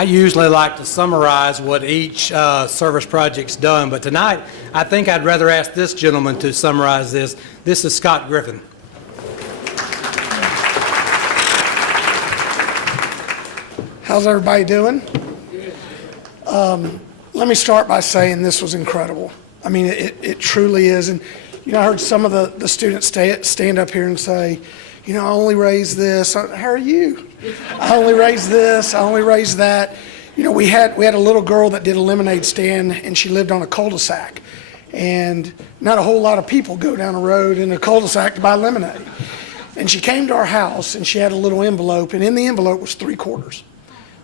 I usually like to summarize what each service project's done, but tonight I think I'd rather ask this gentleman to summarize this. This is Scott Griffin. How's everybody doing? Let me start by saying this was incredible. I mean, it truly is. And, you know, I heard some of the students stand up here and say, you know, I only raised this. How are you? I only raised this. I only raised that. You know, we had a little girl that did a lemonade stand, and she lived on a cul-de-sac. And not a whole lot of people go down a road in a cul-de-sac to buy lemonade. And she came to our house, and she had a little envelope, and in the envelope was 3 quarters.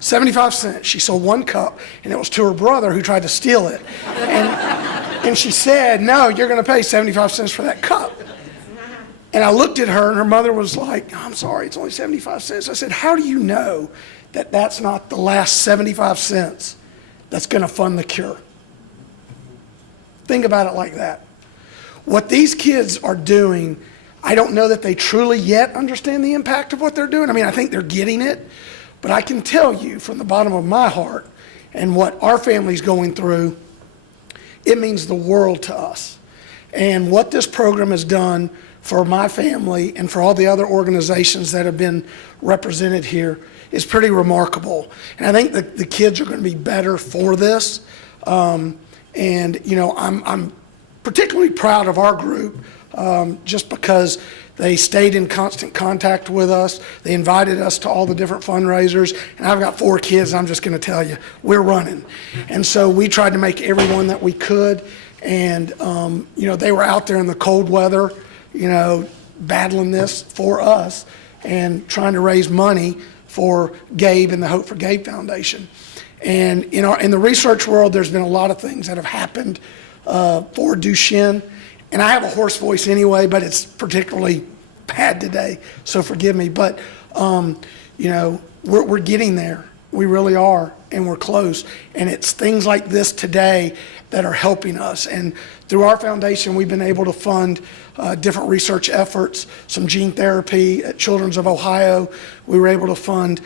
75 cents. She sold 1 cup, and it was to her brother who tried to steal it. And she said, no, you're going to pay 75 cents for that cup. And I looked at her, and her mother was like, I'm sorry, it's only 75 cents. I said, how do you know that that's not the last 75 cents that's going to fund the cure? Think about it like that. What these kids are doing, I don't know that they truly yet understand the impact of what they're doing. I mean, I think they're getting it. But I can tell you from the bottom of my heart and what our family's going through, it means the world to us. And what this program has done for my family and for all the other organizations that have been represented here is pretty remarkable. And I think that the kids are going to be better for this. And, you know, I'm particularly proud of our group just because they stayed in constant contact with us. They invited us to all the different fundraisers. And I've got 4 kids, I'm just going to tell you, we're running. And so we tried to make every one that we could. And, you know, they were out there in the cold weather, you know, battling this for us and trying to raise money for Gabe and the Hope for Gabe Foundation. And in the research world, there's been a lot of things that have happened for Duchenne. And I have a hoarse voice anyway, but it's particularly bad today, so forgive me. But, you know, we're getting there. We really are, and we're close. And it's things like this today that are helping us. And through our foundation, we've been able to fund different research efforts, some gene therapy at Children's of Ohio. We were able to fund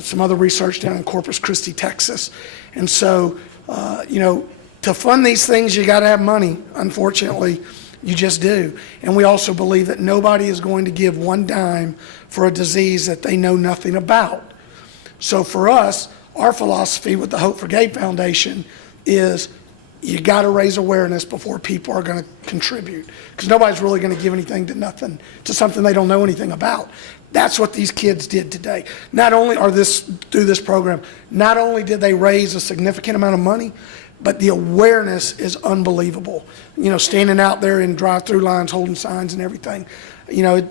some other research down in Corpus Christi, Texas. And so, you know, to fund these things, you got to have money. Unfortunately, you just do. And we also believe that nobody is going to give 1 dime for a disease that they know nothing about. So for us, our philosophy with the Hope for Gabe Foundation is you got to raise awareness before people are going to contribute, because nobody's really going to give anything to something they don't know anything about. That's what these kids did today. Not only through this program, not only did they raise a significant amount of money, but the awareness is unbelievable. You know, standing out there in drive-through lines, holding signs and everything. You know, it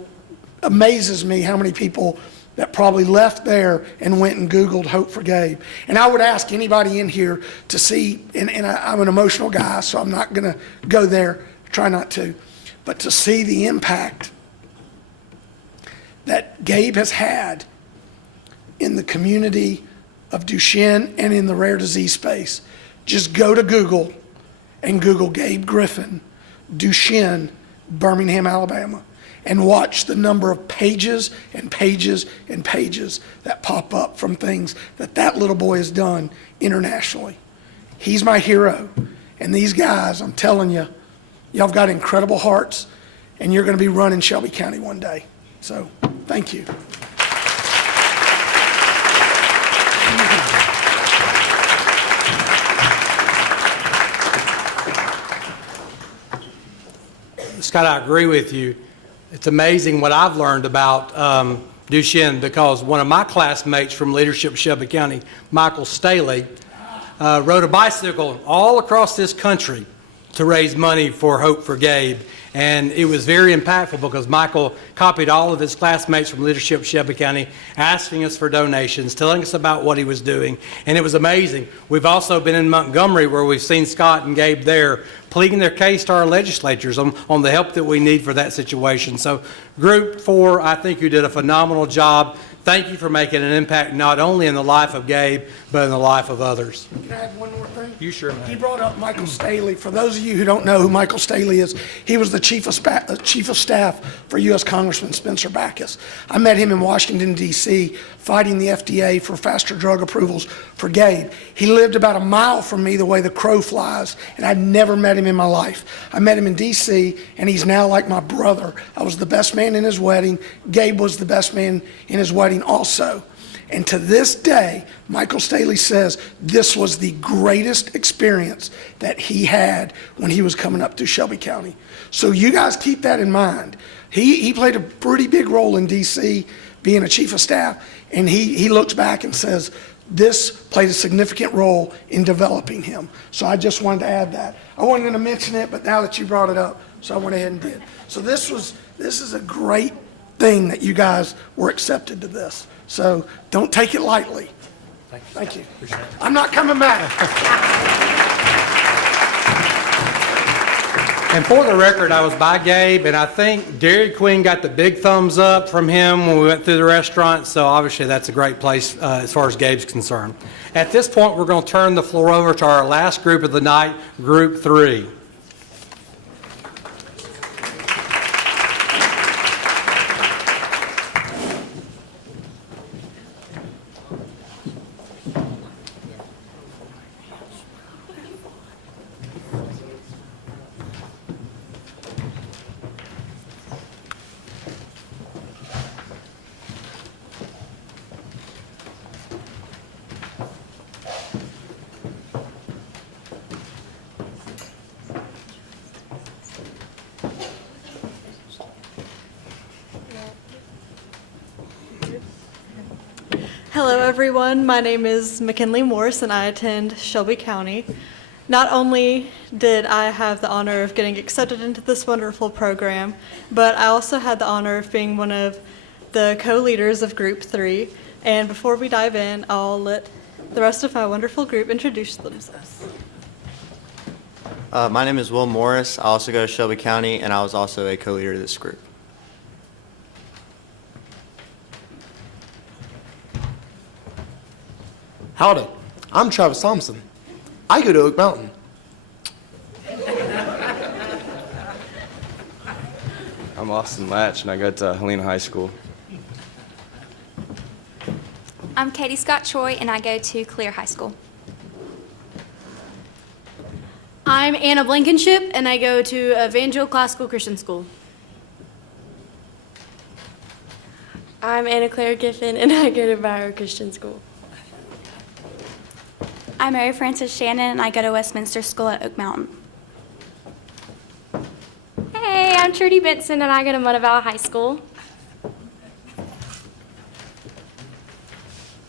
amazes me how many people that probably left there and went and Googled Hope for Gabe. And I would ask anybody in here to see, and I'm an emotional guy, so I'm not going to go there, try not to, but to see the impact that Gabe has had in the community of Duchenne and in the rare disease space. Just go to Google and Google Gabe Griffin, Duchenne, Birmingham, Alabama, and watch the number of pages and pages and pages that pop up from things that little boy has done internationally. He's my hero. And these guys, I'm telling you, y'all have got incredible hearts, and you're going to be running Shelby County one day. So, thank you. Scott, I agree with you. It's amazing what I've learned about Duchenne, because one of my classmates from Leadership Shelby County, Michael Staley, rode a bicycle all across this country to raise money for Hope for Gabe. And it was very impactful because Michael copied all of his classmates from Leadership Shelby County, asking us for donations, telling us about what he was doing, and it was amazing. We've also been in Montgomery where we've seen Scott and Gabe there pleading their case to our legislatures on the help that we need for that situation. So Group 4, I think you did a phenomenal job. thank you for making an impact not only in the life of Gabe, but in the life of others. Can I add one more thing? You sure may. He brought up Michael Staley. For those of you who don't know who Michael Staley is, he was the chief of staff for U.S. Congressman Spencer Backus. I met him in Washington, D.C., fighting the FDA for faster drug approvals for Gabe. He lived about a mile from me the way the crow flies, and I'd never met him in my life. I met him in D.C., and he's now like my brother. I was the best man in his wedding. Gabe was the best man in his wedding also. And to this day, Michael Staley says this was the greatest experience that he had when he was coming up through Shelby County. So you guys keep that in mind. He played a pretty big role in D.C., being a chief of staff, and he looks back and says, this played a significant role in developing him. So I just wanted to add that. I wasn't going to mention it, but now that you brought it up, so I went ahead and did. So this is a great thing that you guys were accepted to this. So don't take it lightly. Thank you. I'm not coming back. And for the record, I was by Gabe, and I think Dairy Queen got the big thumbs up from him when we went through the restaurant, so obviously that's a great place as far as Gabe's concerned. At this point, we're going to turn the floor over to our last group of the night, Group 3. Hello everyone, my name is McKinley Morse and I attend Shelby County. Not only did I have the honor of getting accepted into this wonderful program, but I also had the honor of being one of the co-leaders of Group 3. And before we dive in, I'll let the rest of my wonderful group introduce themselves. My name is Will Morris. I also go to Shelby County, and I was also a co-leader of this group. Howdy, I'm Travis Thompson. I go to Oak Mountain. I'm Austin Latch, and I go to Helena High School. I'm Katie Scott Troy, and I go to Clear High School. I'm Anna Blankenship, and I go to Evangel Classical Christian School. I'm Anna Claire Giffen, and I go to Byron Christian School. I'm Mary Frances Shannon, and I go to Westminster School at Oak Mountain. Hey, I'm Trudy Benson, and I go to Montevallo High School.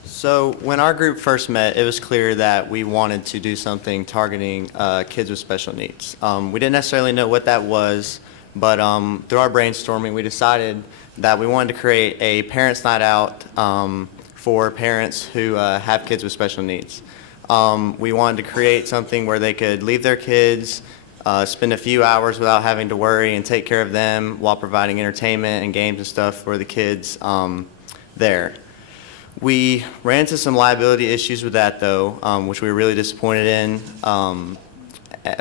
So when our group first met, it was clear that we wanted to do something targeting kids with special needs. We didn't necessarily know what that was, but through our brainstorming, we decided that we wanted to create a parents' night out for parents who have kids with special needs. We wanted to create something where they could leave their kids, spend a few hours without having to worry and take care of them while providing entertainment and games and stuff for the kids there. We ran into some liability issues with that though, which we were really disappointed in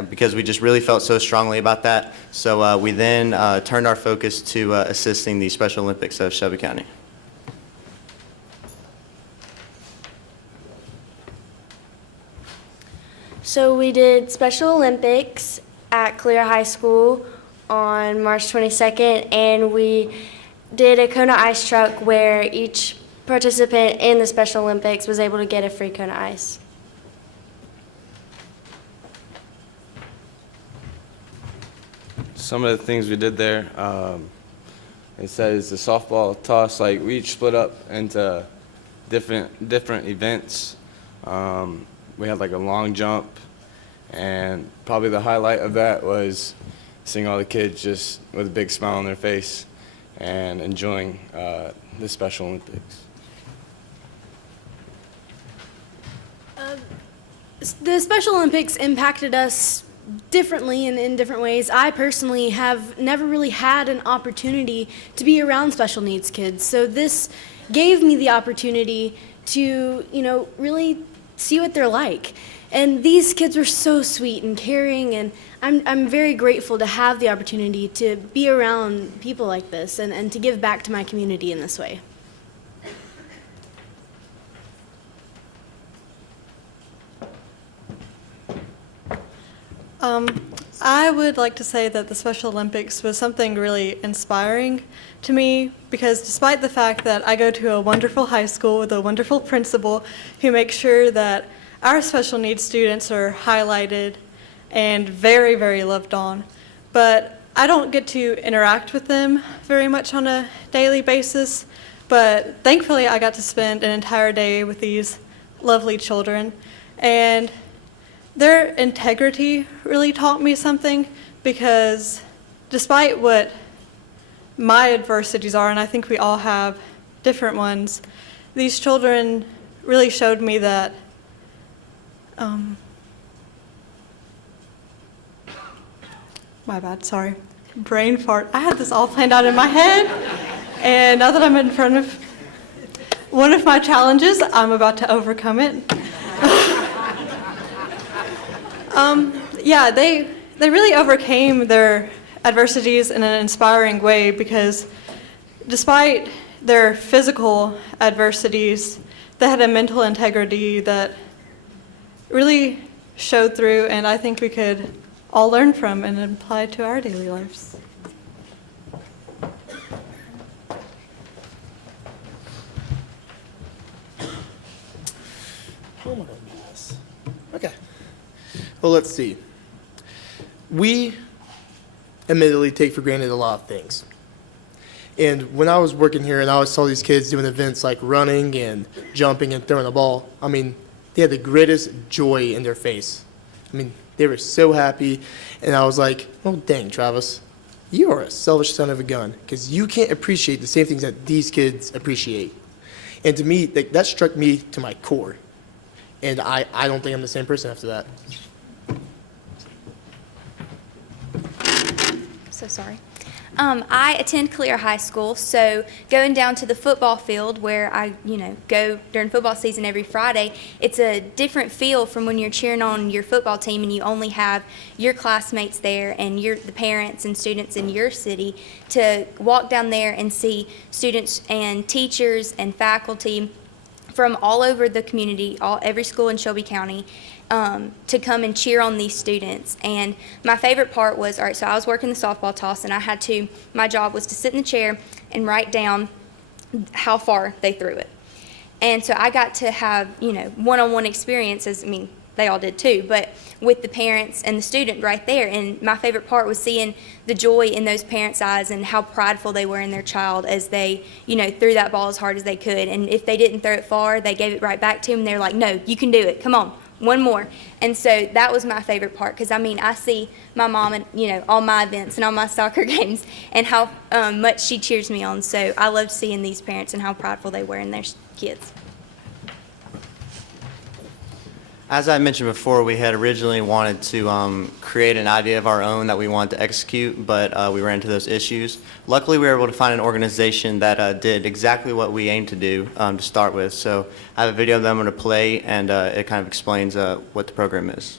because we just really felt so strongly about that. So we then turned our focus to assisting the Special Olympics of Shelby County. So we did Special Olympics at Clear High School on March 22nd, and we did a Kona ice truck where each participant in the Special Olympics was able to get a free Kona ice. Some of the things we did there, it says the softball toss, like we each split up into different events. We had like a long jump, and probably the highlight of that was seeing all the kids just with a big smile on their face and enjoying the Special Olympics. The Special Olympics impacted us differently and in different ways. I personally have never really had an opportunity to be around special needs kids. So this gave me the opportunity to, really see what they're like. And these kids were so sweet and caring, and I'm very grateful to have the opportunity to be around people like this and to give back to my community in this way. I would like to say that the Special Olympics was something really inspiring to me because despite the fact that I go to a wonderful high school with a wonderful principal who makes sure that our special needs students are highlighted and very, very loved on, but I don't get to interact with them very much on a daily basis, but thankfully I got to spend an entire day with these lovely children, and their integrity really taught me something because despite what my adversities are, and I think we all have different ones, these children really showed me that my bad, sorry. Brain fart. I had this all planned out in my head, and now that I'm in front of one of my challenges, I'm about to overcome it. Yeah, they really overcame their adversities in an inspiring way because despite their physical adversities, they had a mental integrity that really showed through, and I think we could all learn from and apply to our daily lives. How am I going to do this? Okay. Well, let's see. We admittedly take for granted a lot of things. And when I was working here and I always saw these kids doing events like running and jumping and throwing a ball, I mean, they had the greatest joy in their face. I mean, they were so happy. And I was like, oh, dang, Travis, you are a selfish son of a gun because you can't appreciate the same things that these kids appreciate. And to me, that struck me to my core. And I don't think I'm the same person after that. So sorry. I attend Clear High School, so going down to the football field where I, go during football season every Friday, it's a different feel from when you're cheering on your football team and you only have your classmates there and the parents and students in your city to walk down there and see students and teachers and faculty from all over the community, every school in Shelby County, to come and cheer on these students. And my favorite part was, all right, so I was working the softball toss, and my job was to sit in the chair and write down how far they threw it. And so I got to have, one-on-one experiences. I mean, they all did too, but with the parents and the student right there. And my favorite part was seeing the joy in those parents' eyes and how prideful they were in their child as they, threw that ball as hard as they could. And if they didn't throw it far, they gave it right back to them. They're like, no, you can do it. Come on, one more. And so that was my favorite part because, I see my mom at, all my events and all my soccer games and how much she cheers me on. So I loved seeing these parents and how prideful they were in their kids. As I mentioned before, we had originally wanted to create an idea of our own that we wanted to execute, but we ran into those issues. Luckily, we were able to find an organization that did exactly what we aimed to do to start with. So I have a video that I'm going to play, and it kind of explains what the program is.